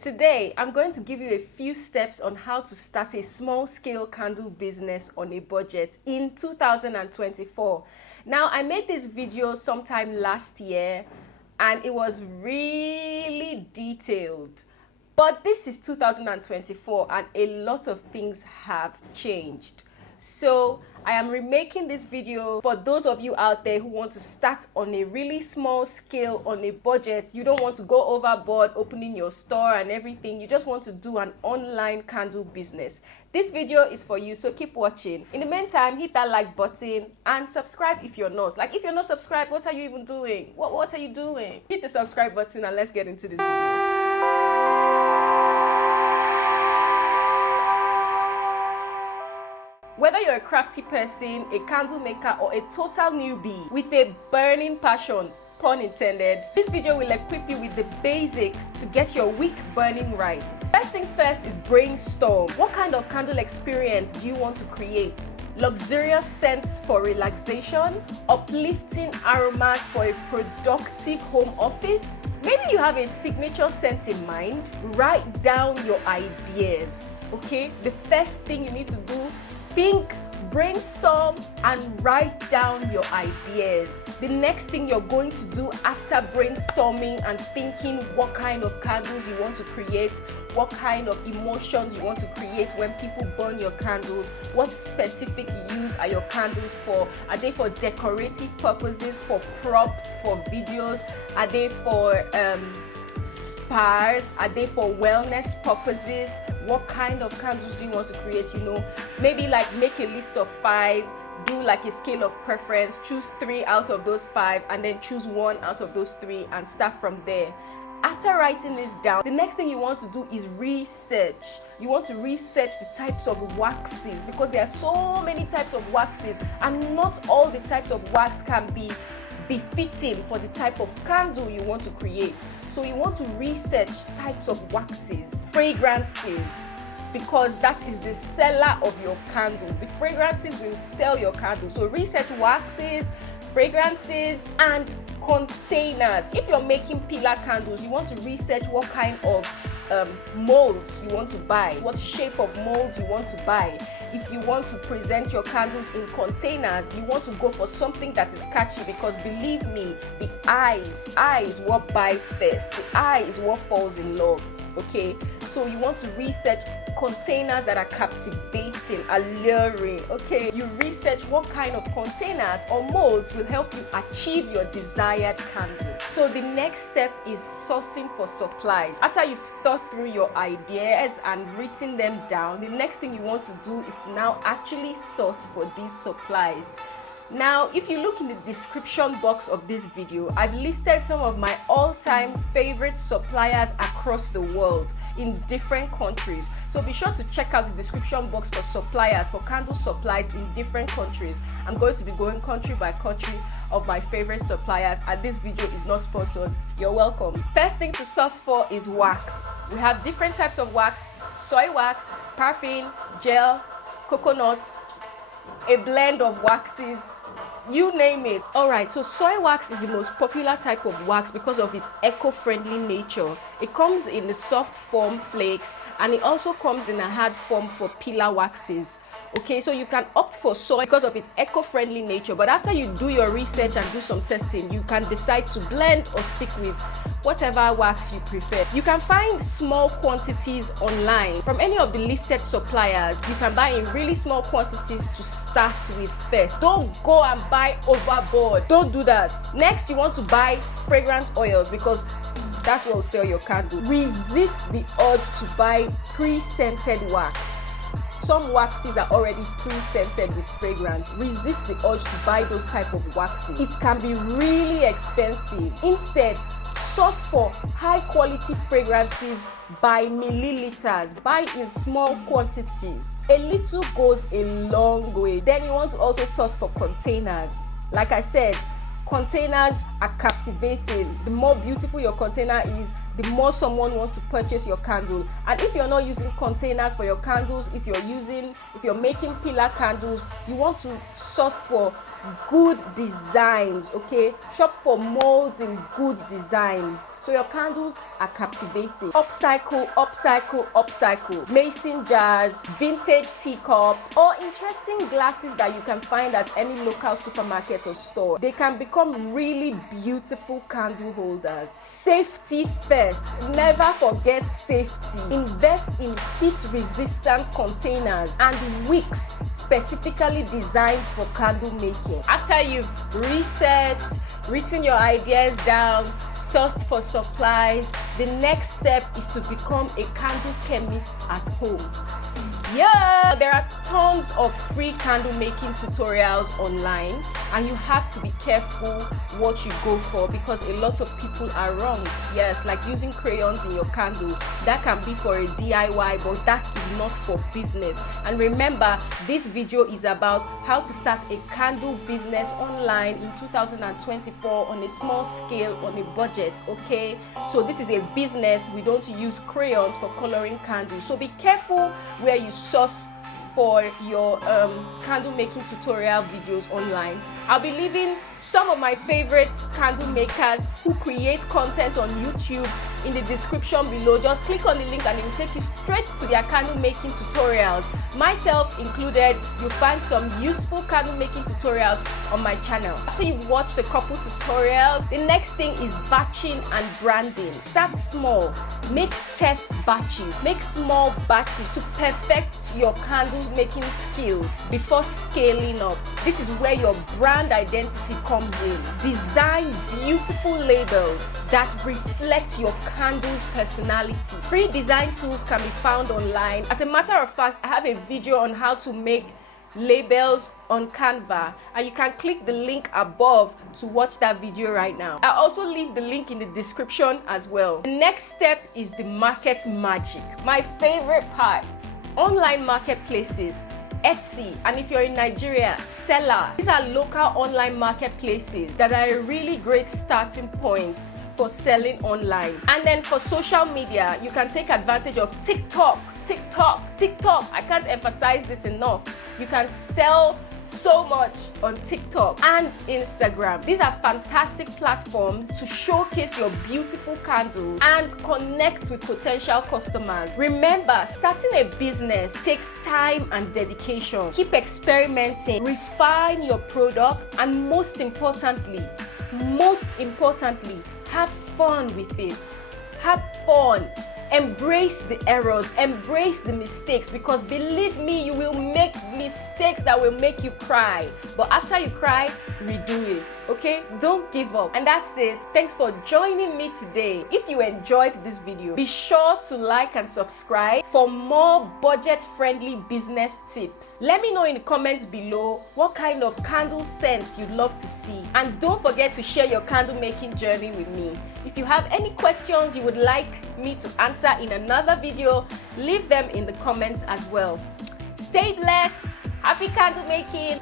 Today, I'm going to give you a few steps on how to start a small-scale candle business on a budget in 2024. Now, I made this video sometime last year and it was really detailed. But this is 2024 and a lot of things have changed. So I am remaking this video for those of you out there who want to start on a really small scale, on a budget. You don't want to go overboard opening your store and everything. You just want to do an online candle business. This video is for you, so keep watching. In the meantime, hit that like button and subscribe if you're not. Like, if you're not subscribed, what are you even doing? What are you doing? Hit the subscribe button and let's get into this video. Whether you're a crafty person, a candle maker, or a total newbie with a burning passion, pun intended, this video will equip you with the basics to get your wick burning right. First things first is brainstorm. What kind of candle experience do you want to create? Luxurious scents for relaxation? Uplifting aromas for a productive home office? Maybe you have a signature scent in mind. Write down your ideas, okay? The first thing you need to do, think, brainstorm, and write down your ideas. The next thing you're going to do after brainstorming and thinking what kind of candles you want to create, what kind of emotions you want to create when people burn your candles, what specific use are your candles for? Are they for decorative purposes, for props, for videos? Are they for spas? Are they for wellness purposes? What kind of candles do you want to create? Maybe like make a list of 5, do like a scale of preference, choose 3 out of those 5, and then choose 1 out of those 3 and start from there. After writing this down, the next thing you want to do is research. You want to research the types of waxes, because there are so many types of waxes and not all the types of wax can be befitting for the type of candle you want to create. So you want to research types of waxes, fragrances, because that is the seller of your candle. The fragrances will sell your candle. So research waxes, fragrances, and containers. If you're making pillar candles, you want to research what kind of molds you want to buy, what shape of molds you want to buy. If you want to present your candles in containers, you want to go for something that is catchy, because believe me, the eye is what buys first. The eye is what falls in love, okay? So you want to research containers that are captivating, alluring, okay? You research what kind of containers or molds will help you achieve your desired candle. So the next step is sourcing for supplies. After you've thought through your ideas and written them down, the next thing you want to do is to now actually source for these supplies. Now, if you look in the description box of this video, I've listed some of my all-time favorite suppliers across the world in different countries. So be sure to check out the description box for suppliers, for candle supplies in different countries. I'm going to be going country by country of my favorite suppliers, and this video is not sponsored. You're welcome. First thing to source for is wax. We have different types of wax: soy wax, paraffin, gel, coconut, a blend of waxes, you name it. Alright, so soy wax is the most popular type of wax because of its eco-friendly nature. It comes in the soft form, flakes, and it also comes in a hard form for pillar waxes. Okay, so you can opt for soy because of its eco-friendly nature, but after you do your research and do some testing, you can decide to blend or stick with whatever wax you prefer. You can find small quantities online from any of the listed suppliers. You can buy in really small quantities to start with first. Don't go and buy overboard. Don't do that. Next, you want to buy fragrance oils, because that's what will sell your candle. Resist the urge to buy pre-scented wax. Some waxes are already pre-scented with fragrance. Resist the urge to buy those type of waxes. It can be really expensive. Instead, source for high quality fragrances by milliliters. Buy in small quantities. A little goes a long way. Then you want to also source for containers. Like I said, containers are captivating. The more beautiful your container is, the more someone wants to purchase your candle. And if you're not using containers for your candles, if you're making pillar candles, you want to source for good designs, okay? Shop for molds in good designs so your candles are captivating. Upcycle, upcycle, upcycle. Mason jars, vintage teacups, or interesting glasses that you can find at any local supermarket or store. They can become really beautiful candle holders. Safety first. Never forget safety. Invest in heat-resistant containers and wicks specifically designed for candle making. After you've researched, written your ideas down, sourced for supplies, the next step is to become a candle chemist at home. Yeah, there are tons of free candle making tutorials online, and you have to be careful what you go for because a lot of people are wrong. Yes, like using crayons in your candle, that can be for a DIY, but that is not for business. And remember, this video is about how to start a candle business online in 2024 on a small scale, on a budget, okay? So this is a business. We don't use crayons for coloring candles. So be careful where you source for your candle making tutorial videos online. I'll be leaving some of my favorite candle makers who create content on YouTube in the description below. Just click on the link and it will take you straight to their candle making tutorials, myself included. You'll find some useful candle making tutorials on my channel. After you've watched a couple tutorials, the next thing is batching and branding. Start small, make test batches, make small batches to perfect your candles making skills before scaling up. This is where your brand identity comes in. Design beautiful labels that reflect your candle's personality. Free design tools can be found online. As a matter of fact, I have a video on how to make labels on Canva, and you can click the link above to watch that video right now. I'll also leave the link in the description as well. The next step is the market magic. My favorite part, online marketplaces. Etsy, and if you're in Nigeria, Seller. These are local online marketplaces that are a really great starting point for selling online. And then for social media, you can take advantage of TikTok. I can't emphasize this enough. You can sell so much on TikTok and Instagram. These are fantastic platforms to showcase your beautiful candles and connect with potential customers. Remember, starting a business takes time and dedication. Keep experimenting, refine your product, and most importantly, have fun with it. Have fun. Embrace the errors, embrace the mistakes, because believe me, you will make mistakes that will make you cry. But after you cry, redo it, okay? Don't give up. And that's it. Thanks for joining me today. If you enjoyed this video, be sure to like and subscribe for more budget-friendly business tips. Let me know in the comments below what kind of candle scents you'd love to see. And don't forget to share your candle making journey with me. If you have any questions you would like me to answer in another video, leave them in the comments as well. Stay blessed. Happy candle making.